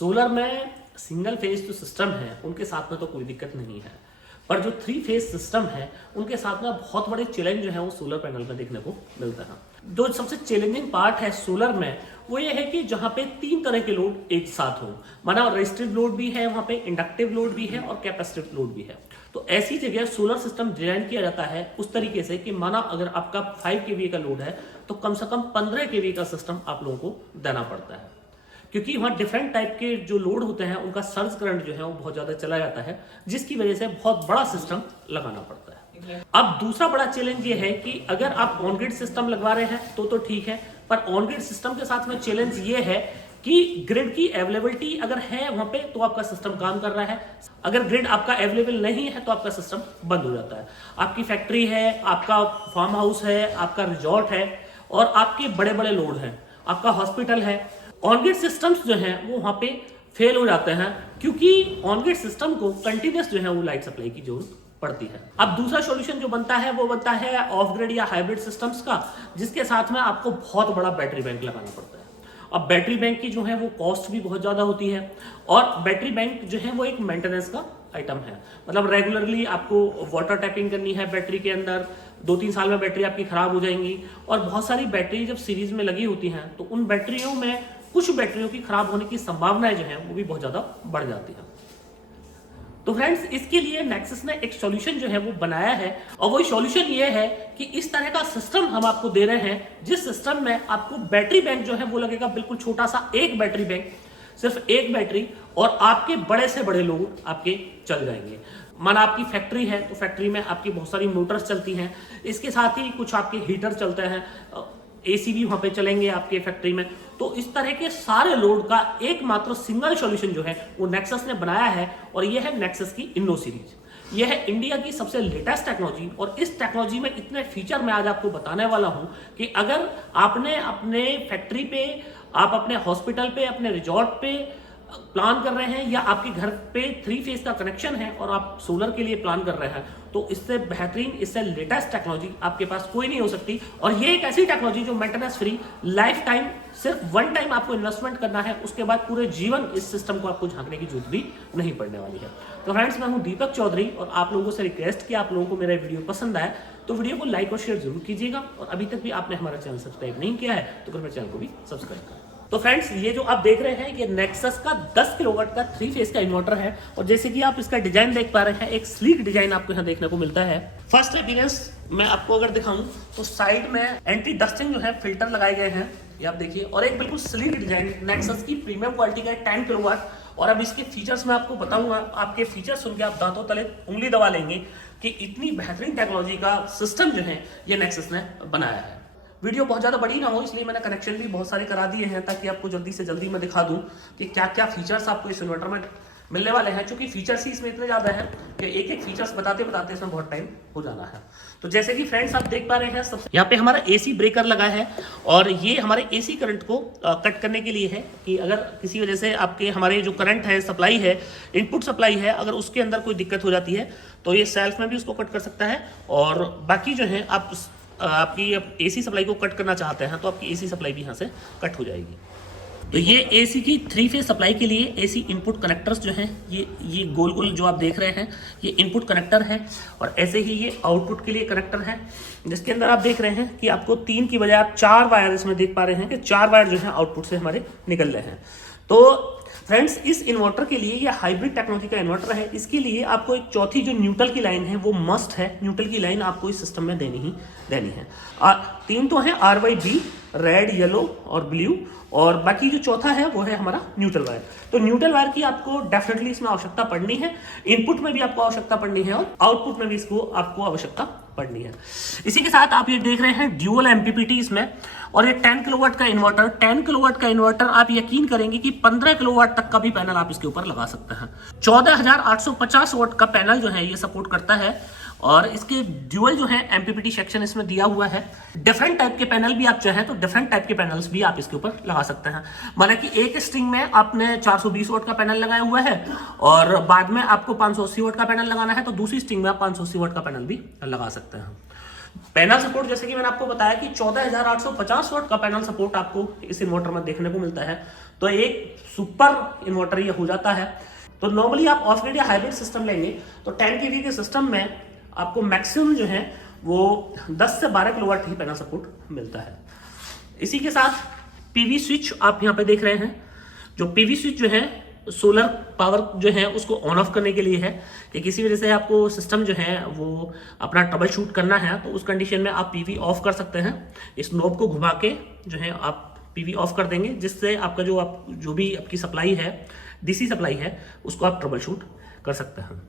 Solar में single phase जो system है उनके साथ में तो कोई दिक्कत नहीं है, पर जो 3 फेज सिस्टम है उनके साथ में बहुत बड़े चैलेंज जो है वो सोलर पैनल में देखने को मिलता है। जो सबसे चैलेंजिंग पार्ट है सोलर में वो ये है कि जहाँ पे 3 तरह के लोड एक साथ हो, माना रेजिस्टिव लोड भी है, वहाँ पे इंडक्टिव लोड भी है और कैपेसिटिव लोड भी है। तो ऐसी जगह सोलर सिस्टम डिजाइन किया जाता है उस तरीके से कि माना अगर आपका 5 केवी का लोड है तो कम से कम 15 केवी का सिस्टम आप लोगों को देना पड़ता है, क्योंकि वहाँ डिफरेंट टाइप के जो लोड होते हैं उनका सर्ज करंट जो है वो बहुत ज्यादा चला जाता है, जिसकी वजह से बहुत बड़ा सिस्टम लगाना पड़ता है। अब दूसरा बड़ा चैलेंज ये है कि अगर आप ऑन ग्रिड सिस्टम लगवा रहे हैं तो ठीक है, पर ऑन ग्रिड सिस्टम के साथ में चैलेंज ये है कि ग्रिड की अवेलेबिलिटी अगर है वहां पे तो आपका सिस्टम काम कर रहा है, अगर ग्रिड आपका अवेलेबल नहीं है तो आपका सिस्टम बंद हो जाता है। आपकी फैक्ट्री है, आपका फार्म हाउस है, आपका रिजॉर्ट है और आपके बड़े बड़े लोड हैं, आपका हॉस्पिटल है, ऑन ग्रिड सिस्टम्स जो हैं वो वहां पे फेल हो जाते हैं, क्योंकि ऑन ग्रिड सिस्टम को कंटिन्यूस जो है वो लाइट सप्लाई की जरूरत पड़ती है। अब दूसरा सॉल्यूशन जो बनता है वो बनता है ऑफ ग्रिड या हाइब्रिड सिस्टम्स का, जिसके साथ में आपको बहुत बड़ा बैटरी बैंक लगाना पड़ता है। अब बैटरी बैंक की जो है वो कॉस्ट भी बहुत ज़्यादा होती है और बैटरी बैंक जो है वो एक मेंटेनेंस का आइटम है, मतलब रेगुलरली आपको वाटर टैपिंग करनी है बैटरी के अंदर, 2-3 साल में बैटरी आपकी खराब हो जाएंगी। और बहुत सारी बैटरी जब सीरीज में लगी होती हैं तो उन बैटरियों में कुछ बैटरियों की खराब होने की संभावनाएं जो है वो भी बहुत ज़्यादा बढ़ जाती है। तो फ्रेंड्स इसके लिए नेक्सस ने एक सॉल्यूशन जो है वो बनाया है और वही सॉल्यूशन ये है कि इस तरह का सिस्टम हम आपको दे रहे हैं, जिस सिस्टम में आपको बैटरी बैंक जो है वो लगेगा बिल्कुल छोटा सा एक बैटरी बैंक, सिर्फ एक बैटरी, और आपके बड़े से बड़े लोड आपके चल जाएंगे। माना आपकी फैक्ट्री है तो फैक्ट्री में आपकी बहुत सारी मोटर्स चलती हैं, इसके साथ ही कुछ आपके हीटर चलते हैं, एसी भी वहां पे चलेंगे आपके फैक्ट्री में। तो इस तरह के सारे लोड का एकमात्र सिंगल सॉल्यूशन जो है वो नेक्सस ने बनाया है और यह है नेक्सस की इन्नो सीरीज। यह है इंडिया की सबसे लेटेस्ट टेक्नोलॉजी और इस टेक्नोलॉजी में इतने फीचर मैं आज आपको बताने वाला हूं कि अगर आपने अपने फैक्ट्री पे, आप अपने हॉस्पिटल पे, अपने रिजॉर्ट पे प्लान कर रहे हैं या आपके घर पे 3 फेज का कनेक्शन है और आप सोलर के लिए प्लान कर रहे हैं, तो इससे बेहतरीन, इससे लेटेस्ट टेक्नोलॉजी आपके पास कोई नहीं हो सकती। और ये एक ऐसी टेक्नोलॉजी जो मेंटेनेंस फ्री, लाइफ टाइम, सिर्फ 1 टाइम आपको इन्वेस्टमेंट करना है, उसके बाद पूरे जीवन इस सिस्टम को आपको झांकने की जरूरत भी नहीं पड़ने वाली है। तो फ्रेंड्स मैं हूं दीपक चौधरी और आप लोगों से रिक्वेस्ट कि आप लोगों को मेरा वीडियो पसंद आए तो वीडियो को लाइक और शेयर जरूर कीजिएगा, और अभी तक भी आपने हमारा चैनल सब्सक्राइब नहीं किया है तो कृपया चैनल को भी सब्सक्राइब करें। तो फ्रेंड्स ये जो आप देख रहे हैं ये नेक्सस का 10 किलोवाट का 3 फेज का इन्वर्टर है, और जैसे कि आप इसका डिजाइन देख पा रहे हैं, एक स्लीक डिजाइन आपको यहाँ देखने को मिलता है। फर्स्ट अपीयरेंस मैं आपको अगर दिखाऊं तो साइड में एंटी डस्टिंग जो है फिल्टर लगाए गए हैं, ये आप देखिए, और एक बिल्कुल स्लीक डिजाइन नेक्सस की प्रीमियम क्वालिटी का 10 किलोवाट। और अब इसके फीचर्स मैं आपको बताऊंगा, आपके फीचर्स सुन के आप दांतों तले उंगली दबा लेंगे कि इतनी बेहतरीन टेक्नोलॉजी का सिस्टम जो है ये नेक्सस ने बनाया है। वीडियो बहुत ज़्यादा बड़ी ना हो इसलिए मैंने कनेक्शन भी बहुत सारे करा दिए हैं ताकि आपको जल्दी से जल्दी मैं दिखा दूं कि क्या क्या फीचर्स आपको इस इन्वर्टर में मिलने वाले हैं, क्योंकि फीचर्स ही इसमें इतने ज़्यादा हैं कि एक एक फीचर्स बताते बताते इसमें बहुत टाइम हो जाना है। तो जैसे कि फ्रेंड्स आप देख पा रहे हैं, सबसे यहाँ पे हमारा एसी ब्रेकर लगा है और ये हमारे एसी करंट को कट करने के लिए है कि अगर किसी वजह से आपके हमारे जो करंट है, सप्लाई है, इनपुट सप्लाई है, अगर उसके अंदर कोई दिक्कत हो जाती है तो ये सेल्फ में भी उसको कट कर सकता है। और बाकी जो है आपकी एसी सप्लाई को कट करना चाहते हैं तो आपकी एसी सप्लाई भी यहाँ से कट हो जाएगी। तो ये एसी की 3 फेज सप्लाई के लिए एसी इनपुट कनेक्टर्स जो हैं, ये गोल गोल जो आप देख रहे हैं ये इनपुट कनेक्टर है, और ऐसे ही ये आउटपुट के लिए कनेक्टर है, जिसके अंदर आप देख रहे हैं कि आपको 3 की बजाय आप 4 वायर इसमें देख पा रहे हैं कि 4 वायर जो है आउटपुट से हमारे निकल रहे हैं। तो फ्रेंड्स इस इन्वर्टर के लिए, ये हाइब्रिड टेक्नोलॉजी का इन्वर्टर है, इसके लिए आपको एक चौथी जो न्यूट्रल की लाइन है वो मस्ट है। न्यूट्रल की लाइन आपको इस सिस्टम में देनी है। 3 तो है RYB, रेड, येलो और ब्लू, और बाकी जो चौथा है वो है हमारा न्यूट्रल वायर। तो न्यूट्रल वायर की आपको डेफिनेटली इसमें आवश्यकता पड़नी है, इनपुट में भी आपको आवश्यकता पड़नी है और आउटपुट में भी इसको आपको आवश्यकता पड़नी है। इसी के साथ आप ये देख रहे हैं ड्यूअल MPPT इसमें, और ये 10 किलोवाट का इन्वर्टर, 10 किलोवाट का इन्वर्टर आप यकीन करेंगे कि 15 किलोवाट तक का भी पैनल आप इसके ऊपर लगा सकते हैं। 14,850 वाट का पैनल जो है ये सपोर्ट करता है, और इसके ड्यूअल जो है MPPT सेक्शन इसमें दिया हुआ है। डिफरेंट टाइप के पैनल भी आप चाहें तो डिफरेंट टाइप के पैनल्स भी आप इसके ऊपर लगा सकते हैं। माना कि एक स्ट्रिंग में आपने 420 वाट का पैनल लगाया हुआ है और बाद में आपको 580 वाट का पैनल लगाना है तो दूसरी स्ट्रिंग में आप 580 वाट का पैनल भी लगा सकते हैं। पैनल सपोर्ट जैसे कि मैंने आपको बताया कि 14,850 वाट का पैनल सपोर्ट आपको इस इन्वर्टर में देखने को मिलता है। तो एक सुपर इन्वर्टर ये हो जाता है। तो नॉर्मली आप ऑफ ग्रिड या हाइब्रिड सिस्टम लेंगे तो 10 kV के सिस्टम में आपको मैक्सिमम जो है वो 10 से 12 किलोवाट ही पैनल सपोर्ट मिलता है। इसी के साथ पीवी स्विच आप यहाँ पे देख रहे हैं। जो पीवी स्विच जो है सोलर पावर जो है उसको ऑन ऑफ करने के लिए है कि किसी वजह से आपको सिस्टम जो है वो अपना ट्रबल शूट करना है तो उस कंडीशन में आप पीवी ऑफ कर सकते हैं। इस नॉब को घुमा के जो है आप पीवी ऑफ कर देंगे, जिससे आपका जो भी आपकी सप्लाई है, डीसी सप्लाई है, उसको आप ट्रबल शूट कर सकते हैं।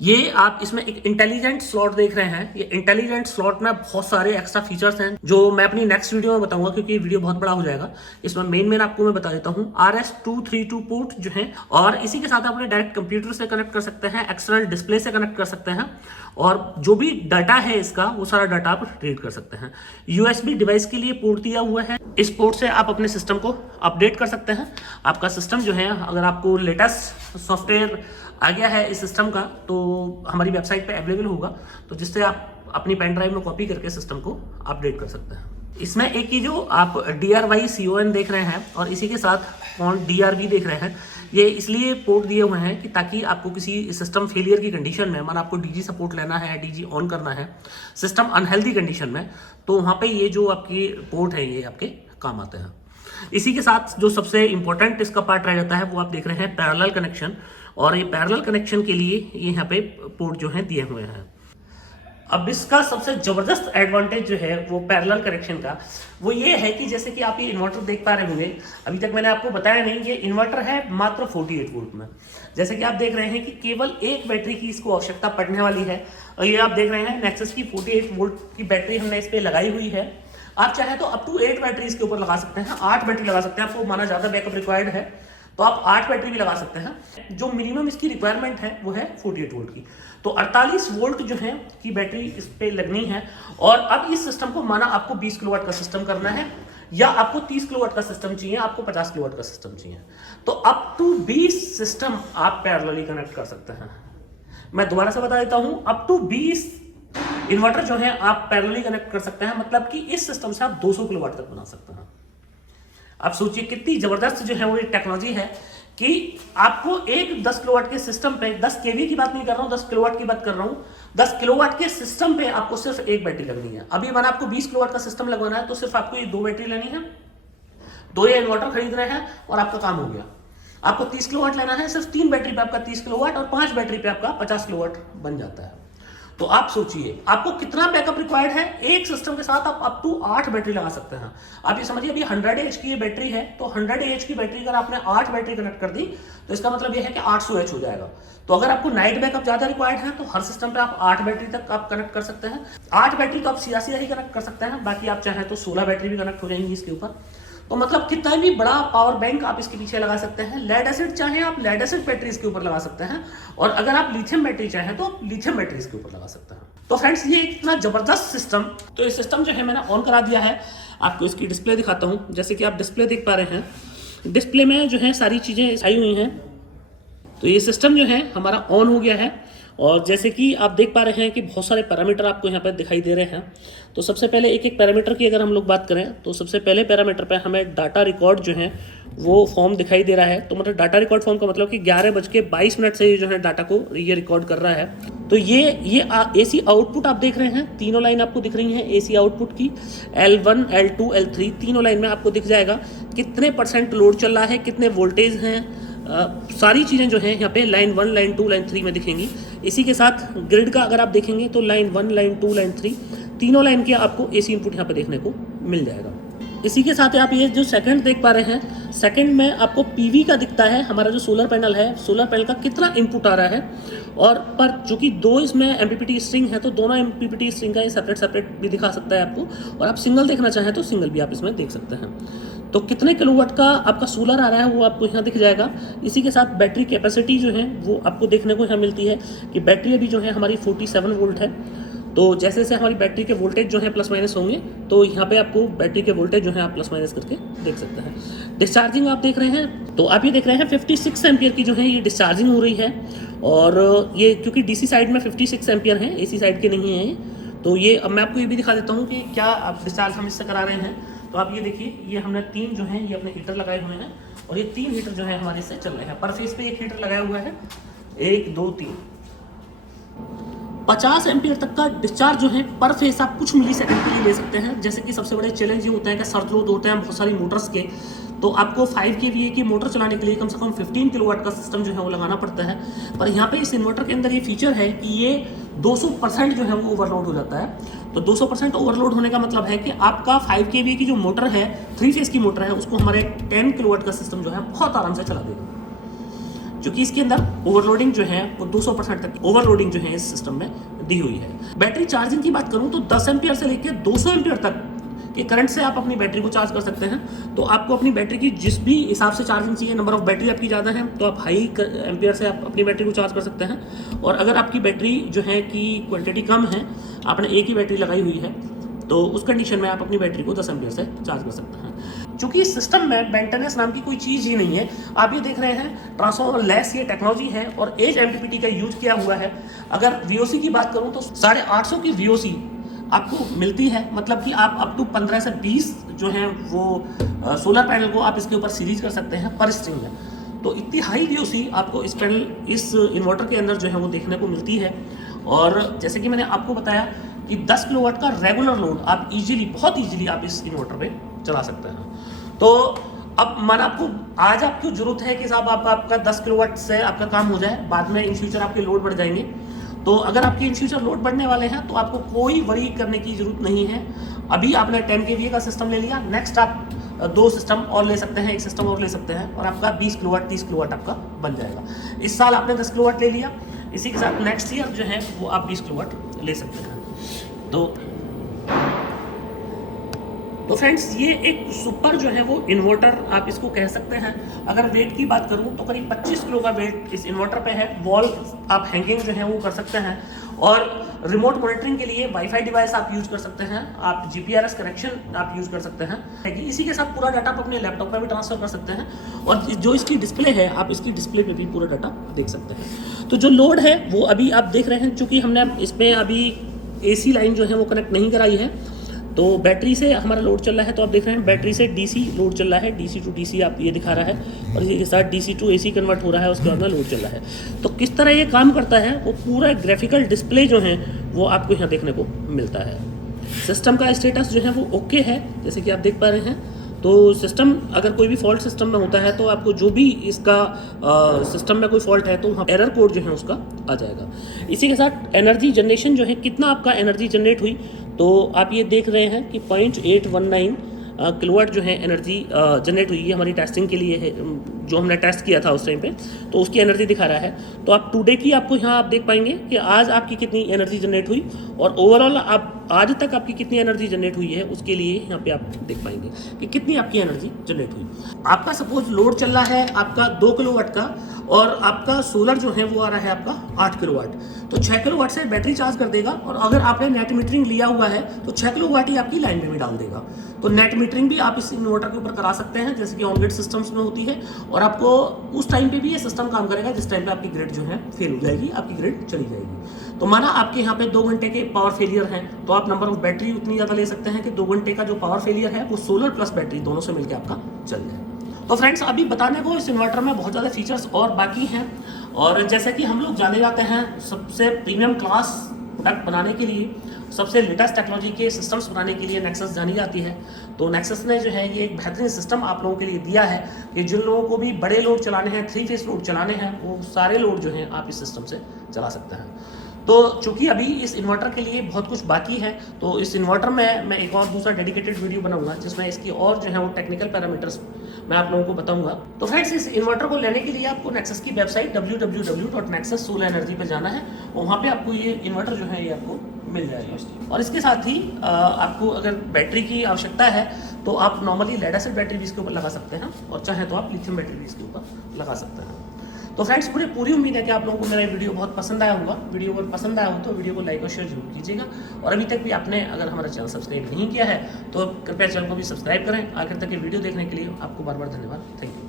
ये आप इसमें एक इंटेलिजेंट स्लॉट देख रहे हैं। ये इंटेलिजेंट स्लॉट में बहुत सारे एक्स्ट्रा फीचर्स हैं जो मैं अपनी नेक्स्ट वीडियो में बताऊंगा, क्योंकि ये वीडियो बहुत बड़ा हो जाएगा। इसमें मेन आपको मैं बता देता हूँ RS232 पोर्ट जो है, और इसी के साथ अपने डायरेक्ट कंप्यूटर से कनेक्ट कर सकते हैं, एक्सटर्नल डिस्प्ले से कनेक्ट कर सकते हैं, और जो भी डाटा है इसका वो सारा डाटा आप रीड कर सकते हैं। USB डिवाइस के लिए पोर्ट दिया हुआ है। इस पोर्ट से आप अपने सिस्टम को अपडेट कर सकते हैं। आपका सिस्टम जो है, अगर आपको लेटेस्ट सॉफ्टवेयर आ गया है इस सिस्टम का, तो हमारी वेबसाइट पे अवेलेबल होगा, तो जिससे आप अपनी पेन ड्राइव में कॉपी करके सिस्टम को अपडेट कर सकते हैं। इसमें एक ही जो आप DRYCON देख रहे हैं और इसी के साथ DRV देख रहे हैं, ये इसलिए पोर्ट दिए हुए हैं कि ताकि आपको किसी सिस्टम फेलियर की कंडीशन में, मान आपको DG सपोर्ट लेना है, DG ऑन करना है, सिस्टम अनहेल्दी कंडीशन में, तो वहाँ पे ये जो आपकी पोर्ट है ये आपके काम आते हैं। इसी के साथ जो सबसे इंपॉर्टेंट इसका पार्ट रह जाता है वो आप देख रहे हैं पैरेलल कनेक्शन, और ये पैरेलल कनेक्शन के लिए ये यहाँ पे पोर्ट जो है दिए हुए हैं। अब इसका सबसे जबरदस्त एडवांटेज जो है वो पैरेलल कनेक्शन का वो ये है कि जैसे कि आप ये इन्वर्टर देख पा रहे होंगे, अभी तक मैंने आपको बताया नहीं, ये इन्वर्टर है मात्र 48 वोल्ट में। जैसे कि आप देख रहे हैं कि केवल एक बैटरी की इसको आवश्यकता पड़ने वाली है, और ये आप देख रहे हैं नेक्सस की 48 वोल्ट की बैटरी हमने इस पर लगाई हुई है। आप चाहे तो अप टू 8 बैटरी इसके ऊपर लगा सकते हैं, 8 बैटरी लगा सकते हैं। आपको माना ज़्यादा बैकअप रिक्वायर्ड है तो आप 8 बैटरी भी लगा सकते हैं। जो मिनिमम इसकी रिक्वायरमेंट है वो है 48 वोल्ट की, तो 48 वोल्ट जो है की बैटरी इस पे लगनी है। और अब इस सिस्टम को माना आपको 20 किलोवाट का सिस्टम करना है, या आपको 30 किलोवाट का सिस्टम चाहिए, आपको 50 किलोवाट का सिस्टम चाहिए, तो अप टू 20 सिस्टम आप पैरेलली कनेक्ट कर सकते हैं। मैं दोबारा से बता देता हूं, अप टू 20 इन्वर्टर जो है आप पैरेलली कनेक्ट कर सकते हैं। मतलब कि इस सिस्टम से आप 200 किलोवाट तक बना सकते हैं। आप सोचिए कितनी जबरदस्त जो है वो टेक्नोलॉजी है कि आपको एक 10 किलोवाट के सिस्टम पे, 10 kV की बात नहीं कर रहा हूं, 10 किलोवाट की बात कर रहा हूं, 10 किलोवाट के सिस्टम पे आपको सिर्फ एक बैटरी लगनी है। अभी मैंने आपको 20 किलोवाट का सिस्टम लगवाना है तो सिर्फ आपको ये 2 बैटरी लेनी है, 2 ये इन्वर्टर खरीद रहे हैं और आपका काम हो गया। आपको 30 किलोवाट लेना है, सिर्फ 3 बैटरी पे आपका 30 किलोवाट और 5 बैटरी पे आपका 50 किलोवाट बन जाता है। तो आप सोचिए आपको कितना बैकअप रिक्वायर्ड है। एक सिस्टम के साथ आप अप टू 8 बैटरी लगा सकते हैं। आप ये समझिए अभी 100 एच की ये बैटरी है, तो 100 एच की बैटरी अगर आपने 8 बैटरी कनेक्ट कर दी तो इसका मतलब ये है कि 800 एच हो जाएगा। तो अगर आपको नाइट बैकअप ज्यादा रिक्वायर्ड है तो हर सिस्टम पे आप 8 बैटरी तक आप कनेक्ट कर सकते हैं। 8 बैटरी तो आप सीधा ही कनेक्ट कर सकते हैं, बाकी आप चाहें तो 16 बैटरी भी कनेक्ट हो जाएंगी इसके ऊपर। तो मतलब कितना भी बड़ा पावर बैंक आप इसके पीछे लगा सकते हैं। लेड एसिड चाहे आप लेड एसिड बैटरी इसके ऊपर लगा सकते हैं, और अगर आप लिथियम बैटरी चाहें तो लिथियम बैटरी इसके ऊपर लगा सकते हैं। तो फ्रेंड्स ये इतना जबरदस्त सिस्टम, तो ये सिस्टम जो है मैंने ऑन करा दिया है। आपको इसकी डिस्प्ले दिखाता हूँ। जैसे कि आप डिस्प्ले देख पा रहे हैं, डिस्प्ले में जो है सारी चीज़ें आई हुई हैं। तो ये सिस्टम जो है हमारा ऑन हो गया है, और जैसे कि आप देख पा रहे हैं कि बहुत सारे पैरामीटर आपको यहाँ पर दिखाई दे रहे हैं। तो सबसे पहले एक पैरामीटर की अगर हम लोग बात करें तो सबसे पहले पैरामीटर पे हमें डाटा रिकॉर्ड जो है वो फॉर्म दिखाई दे रहा है। तो मतलब डाटा रिकॉर्ड फॉर्म का मतलब कि 11:22 से जो है डाटा को ये रिकॉर्ड कर रहा है। तो ये AC आउटपुट आप देख रहे हैं, तीनों लाइन आपको दिख रही हैं AC आउटपुट की। L1, L2, L3 तीनों लाइन में आपको दिख जाएगा कितने % लोड चल रहा है, कितने वोल्टेज हैं, सारी चीज़ें जो हैं यहाँ पे लाइन 1, लाइन 2, लाइन 3 में दिखेंगी। इसी के साथ ग्रिड का अगर आप देखेंगे तो लाइन 1, लाइन 2, लाइन 3 तीनों लाइन के आपको AC इनपुट यहाँ पे देखने को मिल जाएगा। इसी के साथ आप ये जो सेकंड देख पा रहे हैं, सेकंड में आपको PV का दिखता है, हमारा जो सोलर पैनल है, सोलर पैनल का कितना इनपुट आ रहा है। और पर जो कि 2 इसमें MPPT स्ट्रिंग है, तो दोनों MPPT स्ट्रिंग का ये सेपरेट भी दिखा सकता है आपको, और आप सिंगल देखना चाहें तो सिंगल भी आप इसमें देख सकते हैं। तो कितने किलोवाट का आपका सोलर आ रहा है वो आपको यहाँ दिख जाएगा। इसी के साथ बैटरी कैपेसिटी जो है वो आपको देखने को यहाँ मिलती है कि बैटरी अभी जो है हमारी 47 वोल्ट है। तो जैसे जैसे हमारी बैटरी के वोल्टेज जो है प्लस माइनस होंगे, तो यहाँ पे आपको बैटरी के वोल्टेज जो है आप प्लस माइनस करके देख सकते हैं। डिस्चार्जिंग आप देख रहे हैं, तो आप ये देख रहे हैं 56 एम्पियर की जो है ये डिस्चार्जिंग हो रही है। और ये क्योंकि DC साइड में 56 एम्पियर है, AC साइड के नहीं है। तो ये अब मैं आपको ये भी दिखा देता हूँ कि क्या आप डिस्चार्ज हम इससे करा रहे हैं। तो आप ये देखिए, ये हमने 3 जो है ये अपने हीटर लगाए हुए हैं और ये 3 हीटर जो है हमारे से चल रहे हैं। पर फेस पे एक हीटर लगाया हुआ है, 1 2 3। 50 एम्पियर तक का डिस्चार्ज जो है पर फेस आप कुछ मिली सेकंड के लिए ले सकते हैं। जैसे कि सबसे बड़े चैलेंज ये होता है कि सर्द होते हैं बहुत सारी मोटर्स के, तो आपको 5 kVA की मोटर चलाने के लिए कम से कम 15 किलोवाट का सिस्टम जो है वो लगाना पड़ता है। पर यहाँ पे इस इन्वर्टर के अंदर ये फीचर है कि ये 200% जो है वो ओवरलोड हो जाता है। तो 200% ओवरलोड होने का मतलब है कि आपका 5 kVA की जो मोटर है, 3 फेस की मोटर है, उसको हमारे 10 किलोवाट का सिस्टम जो है बहुत आराम से चला देगा, क्योंकि इसके अंदर ओवरलोडिंग जो है वो 200% तक ओवरलोडिंग जो है इस सिस्टम में दी हुई है। बैटरी चार्जिंग की बात करूं तो 10 एम्पियर से लेकर 200 एम्पियर तक के करंट से आप अपनी बैटरी को चार्ज कर सकते हैं। तो आपको अपनी बैटरी की जिस भी हिसाब से चार्जिंग चाहिए, नंबर ऑफ बैटरी आपकी ज़्यादा है तो आप हाई एम्पियर से आप अपनी बैटरी को चार्ज कर सकते हैं। और अगर आपकी बैटरी जो है कि क्वांटिटी कम है, आपने एक ही बैटरी लगाई हुई है, तो उस कंडीशन में आप अपनी बैटरी को 10 एम्पियर से चार्ज कर सकते हैं। चूंकि इस सिस्टम में मेंटेनेंस नाम की कोई चीज़ ही नहीं है। आप ये देख रहे हैं ट्रांसफॉर्मर लेस ये टेक्नोलॉजी है और एज MPPT का यूज किया हुआ है। अगर VOC की बात करूं तो 850 की VOC आपको मिलती है, मतलब कि आप अप टू 15 से 20 जो है वो सोलर पैनल को आप इसके ऊपर सीरीज कर सकते हैं पर स्ट्रिंग में। तो इतनी हाई VOC आपको इस इन्वर्टर के अंदर जो है वो देखने को मिलती है। और जैसे कि मैंने आपको बताया कि 10 किलोवाट का रेगुलर लोड आप बहुत ईजिली आप इस इन्वर्टर पे चला सकते हैं। तो अब आपको आज आपको जरूरत है कि साहब आपका 10 किलोवाट से आपका काम हो जाए, बाद में इन फ्यूचर आपके लोड बढ़ जाएंगे। तो अगर आपके इन फ्यूचर लोड बढ़ने वाले हैं तो आपको कोई वरी करने की जरूरत नहीं है। अभी आपने 10 kVA का सिस्टम ले लिया, नेक्स्ट आप 2 सिस्टम और ले सकते हैं, 1 सिस्टम और ले सकते हैं और आपका 20 किलोवाट 30 किलोवाट आपका बन जाएगा। इस साल आपने 10 किलोवाट ले लिया, इसी के साथ नेक्स्ट ईयर जो है वो आप 20 किलोवाट ले सकते हैं। तो फ्रेंड्स, ये एक सुपर जो है वो इन्वर्टर आप इसको कह सकते हैं। अगर वेट की बात करूं तो करीब 25 किलो का वेट इस इन्वर्टर पे है। वॉल आप हैंगिंग जो है वो कर सकते हैं और रिमोट मॉनिटरिंग के लिए वाईफाई डिवाइस आप यूज कर सकते हैं, आप GPRS कनेक्शन आप यूज कर सकते हैं। इसी के साथ पूरा डाटा आप अपने लैपटॉप पर भी ट्रांसफर कर सकते हैं और जो इसकी डिस्प्ले है आप इसकी डिस्प्ले पे भी पूरा डाटा देख सकते हैं। तो जो लोड है वो अभी आप देख रहे हैं, चूँकि हमने इसमें अभी AC लाइन जो है वो कनेक्ट नहीं कराई है, तो बैटरी से हमारा लोड चल रहा है। तो आप देख रहे हैं बैटरी से DC लोड चल रहा है, DC to DC आप ये दिखा रहा है और इसी के साथ DC to AC कन्वर्ट हो रहा है, उसके बाद में लोड चल रहा है। तो किस तरह ये काम करता है वो पूरा ग्राफिकल डिस्प्ले जो है वो आपको यहाँ देखने को मिलता है। सिस्टम का स्टेटस जो है वो ओके है, जैसे कि आप देख पा रहे हैं। तो सिस्टम अगर कोई भी फॉल्ट सिस्टम में होता है तो आपको जो भी इसका सिस्टम में कोई फॉल्ट है तो वहाँ एरर कोड जो है उसका आ जाएगा। इसी के साथ एनर्जी जनरेशन जो है, कितना आपका एनर्जी जनरेट हुई, तो आप ये देख रहे हैं कि 0.819 किलोवाट जो है एनर्जी जनरेट हुई है हमारी टेस्टिंग के लिए है, जो हमने टेस्ट किया था उस टाइम पे, तो उसकी एनर्जी दिखा रहा है। तो आप टुडे की आपको यहाँ आप देख पाएंगे कि आज आपकी कितनी एनर्जी जनरेट हुई और ओवरऑल आप आज तक आपकी कितनी एनर्जी जनरेट हुई है उसके लिए यहाँ पे आप देख पाएंगे कि कितनी आपकी एनर्जी जनरेट हुई। आपका सपोज लोड चल रहा है आपका 2 किलोवाट का और आपका सोलर जो है वो आ रहा है आपका 8 किलोवाट, तो 6 किलोवाट से बैटरी चार्ज कर देगा। और अगर आपने नेट मीटरिंग लिया हुआ है तो 6 किलोवाट ही आपकी लाइन में भी डाल देगा। तो नेट मीटरिंग भी आप इस इन्वर्टर के ऊपर करा सकते हैं, जैसे कि ऑन ग्रिड सिस्टम्स में होती है, और आपको उस टाइम पे भी ये सिस्टम काम करेगा जिस टाइम पे आपकी ग्रिड जो है फेल हो जाएगी, आपकी ग्रिड चली जाएगी। तो माना आपके यहाँ पे 2 घंटे के पावर फेलियर हैं, तो आप नंबर ऑफ बैटरी उतनी ज़्यादा ले सकते हैं कि 2 घंटे का जो पावर फेलियर है वो सोलर प्लस बैटरी दोनों से मिलकर आपका चल जाए। तो फ्रेंड्स, अभी बताने को इस इन्वर्टर में बहुत ज़्यादा फीचर्स और बाकी हैं, और जैसे कि हम लोग जाने जाते हैं सबसे प्रीमियम क्लास प्रोडक्ट बनाने के लिए, सबसे लेटेस्ट टेक्नोलॉजी के सिस्टम्स बनाने के लिए नेक्सस जानी जाती है। तो नेक्सस ने जो है ये एक बेहतरीन सिस्टम आप लोगों के लिए दिया है कि जिन लोगों को भी बड़े लोड चलाने हैं, 3 फेस लोड चलाने हैं, वो सारे लोड जो हैं आप इस सिस्टम से चला सकते हैं। तो चूंकि अभी इस इन्वर्टर के लिए बहुत कुछ बाकी है, तो इस इन्वर्टर में मैं एक और दूसरा डेडिकेटेड वीडियो बनाऊंगा जिसमें इसकी और जो है वो टेक्निकल पैरामीटर्स मैं आप लोगों को बताऊंगा। तो फ्रेंड्स, इस इन्वर्टर को लेने के लिए आपको नेक्सस की वेबसाइट www.nexussolenergy पे जाना है और वहाँ पे आपको ये इन्वर्टर जो है ये आपको मिल जाएगा। और इसके साथ ही आपको अगर बैटरी की आवश्यकता है तो आप नॉर्मली लेड एसिड बैटरी भी इसके ऊपर लगा सकते हैं, और चाहे तो आप लिथियम बैटरी भी इसके ऊपर लगा सकते हैं। तो फ्रेंड्स, पूरी उम्मीद है कि आप लोगों को मेरा वीडियो बहुत पसंद आया होगा। वीडियो अगर पसंद आया हो तो वीडियो को लाइक और शेयर जरूर कीजिएगा, और अभी तक भी आपने अगर हमारा चैनल सब्सक्राइब नहीं किया है तो कृपया चैनल को भी सब्सक्राइब करें। आखिर तक ये वीडियो देखने के लिए आपको बार बार धन्यवाद। Thank you.